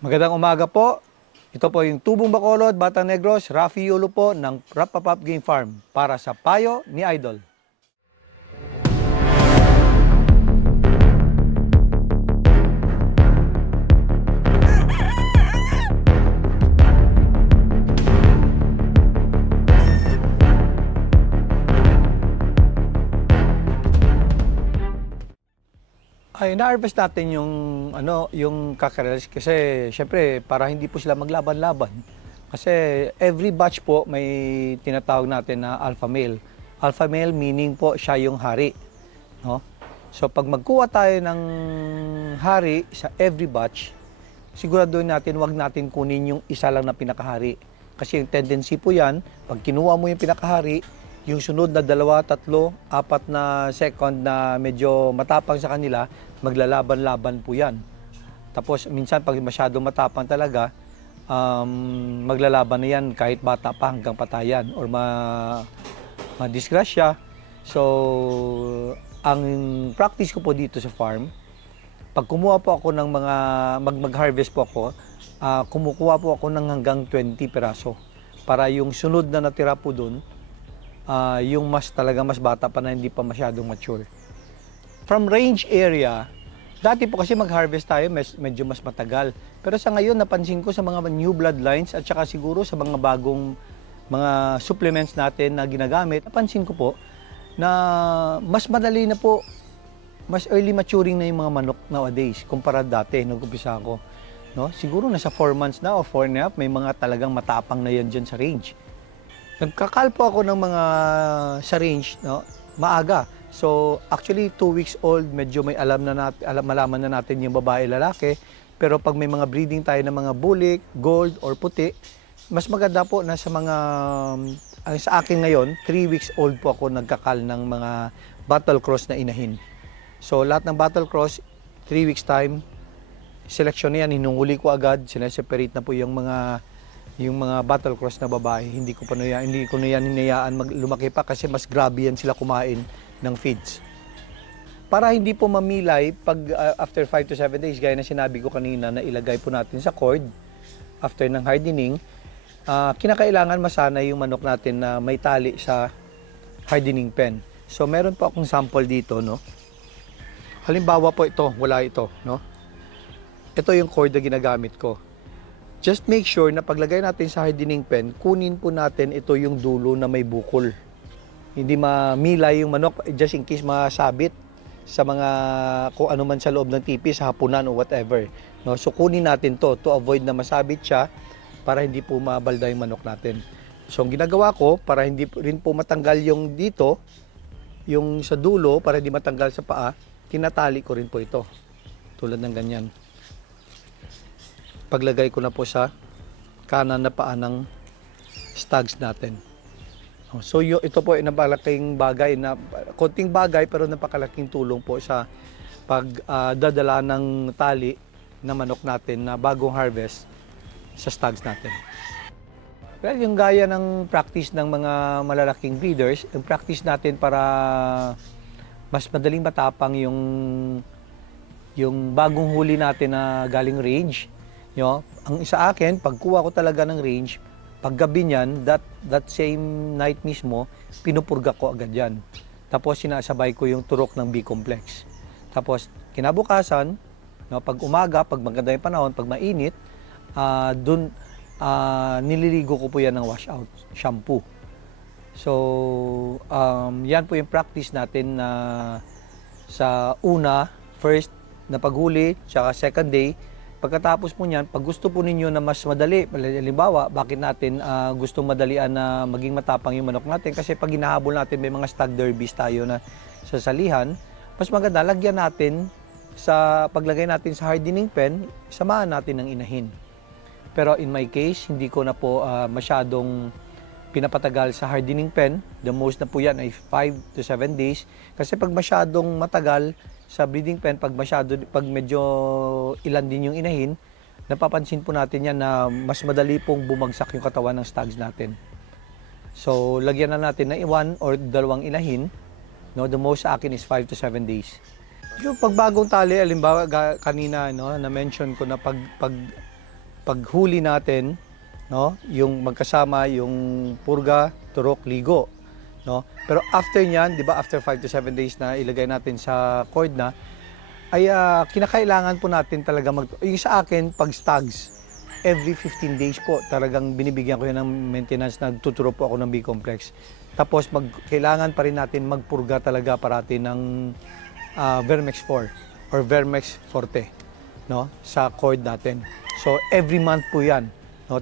Magandang umaga po. Ito po yung Tubong Bacolod, Batang Negros, Rafi Yulo po ng Rapapap Game Farm para sa payo ni Idol. Ay, na-harvest natin yung cockerels kasi syempre para hindi po sila maglaban-laban. Kasi every batch po may tinatawag natin na alpha male. Alpha male meaning po siya yung hari, no? So pag magkuha tayo ng hari sa every batch, siguraduhin natin wag natin kunin yung isa lang na pinakahari. Kasi yung tendency po yan, pag kinuha mo yung pinakahari, yung sunod na dalawa, tatlo, apat na second na medyo matapang sa kanila, maglalaban-laban po yan. Tapos minsan pag masyadong matapang talaga, maglalaban na yan kahit bata pa hanggang patayan or madisgrasya. So, ang practice ko po dito sa farm, pag kumuha po ako ng mag-harvest po ako, kumukuha po ako ng hanggang 20 piraso. Para yung sunod na natira po doon, yung mas bata pa na hindi pa masyadong mature. From range area, dati po kasi mag-harvest tayo medyo mas matagal. Pero sa ngayon, napansin ko sa mga new bloodlines at saka siguro sa mga bagong mga supplements natin na ginagamit, napansin ko po na mas madali na po, mas early maturing na yung mga manok nowadays kumpara dati nung umpisa ako. No? Siguro nasa 4 months na o 4 and a half, may mga talagang matapang na yan dyan sa range. Nagkakal po ako ng mga sa range, no? Maaga. So, actually 2 weeks old, medyo may malaman na natin yung babae lalaki. Pero pag may mga breeding tayo ng mga bulik, gold or puti, mas maganda po na sa mga sa akin ngayon, 3 weeks old po ako nagkakal ng mga battle cross na inahin. So, lahat ng battle cross, 3 weeks time, selection na yan, hinunguli ko agad, sineseparate na po yung mga battle cross na babae. Hindi ko na yan hinayaan lumaki pa kasi mas grabe yan sila kumain ng feeds. Para hindi po mamilay pag after 5 to 7 days, gaya na sinabi ko kanina na ilagay po natin sa cord after ng hardening, kinakailangan masanay yung manok natin na may tali sa hardening pen. So meron po akong sample dito, no? Halimbawa po ito, wala ito, no? Ito yung cord na ginagamit ko. Just make sure na paglagay natin sa hardening pen, kunin po natin ito yung dulo na may bukol. Hindi mamilay yung manok just in case masabit sa mga kung ano man sa loob ng tipi, sa hapunan o whatever. No? So kunin natin to avoid na masabit siya para hindi po mabalda yung manok natin. So ang ginagawa ko para hindi rin po matanggal yung dito, yung sa dulo, para hindi matanggal sa paa, tinatali ko rin po ito. Tulad ng ganyan. Paglagay ko na po sa kanan na paa ng stags natin. So ito po ay napakalaking bagay, konting bagay pero napakalaking tulong po sa pagdadala ng tali na manok natin na bagong harvest sa stags natin. Well, yung gaya ng practice ng mga malalaking breeders, yung practice natin para mas madaling matapang yung bagong huli natin na galing range. Ang isa akin, pagkuha ko talaga ng range, paggabi niyan, that same night mismo, pinupurga ko agad yan. Tapos sinasabay ko yung turok ng B-complex. Tapos kinabukasan, pag umaga, pag maganda yung panahon, pag mainit, nililigo ko po yan ng washout shampoo. So, yan po yung practice natin na sa first na paghuli, tsaka second day. Pagkatapos po niyan, pag gusto po ninyo na mas madali, halimbawa, bakit natin gustong madalian na maging matapang yung manok natin? Kasi pag hinahabol natin, may mga stag derbies tayo na sa salihan, mas maganda, lagyan natin paglagay natin sa hardening pen, samahan natin ng inahin. Pero in my case, hindi ko na po masyadong pinapatagal sa hardening pen. The most na po yan ay 5 to 7 days. Kasi pag masyadong matagal sa breeding pen, pag medyo ilan din yung inahin, napapansin po natin yan na mas madali pong bumagsak yung katawan ng stags natin. So, lagyan na natin ng 1 or 2 inahin. No, the most sa akin is 5 to 7 days. Yung pagbagong tali, halimbawa kanina na mention ko na pag paghuli natin, no, yung magkasama yung purga, turok, ligo, no? Pero after niyan, 'di ba, after 5 to 7 days na ilagay natin sa cord na, ay kinakailangan po natin talaga yung sa akin pag stags, every 15 days po talagang binibigyan ko yan ng maintenance, nagtuturo po ako ng B-complex. Tapos kailangan pa rin natin magpurga talaga parati ng Vermex 4 or Vermex Forte, no, sa cord natin. So every month po yan. No,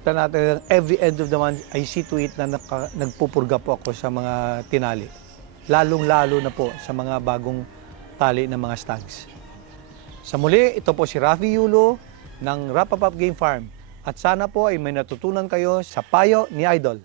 every end of the month, I see to it na nagpupurga po ako sa mga tinali. Lalong-lalo na po sa mga bagong tali ng mga stags. Sa muli, ito po si Rafi Yulo ng Rapapap Game Farm. At sana po ay may natutunan kayo sa payo ni Idol.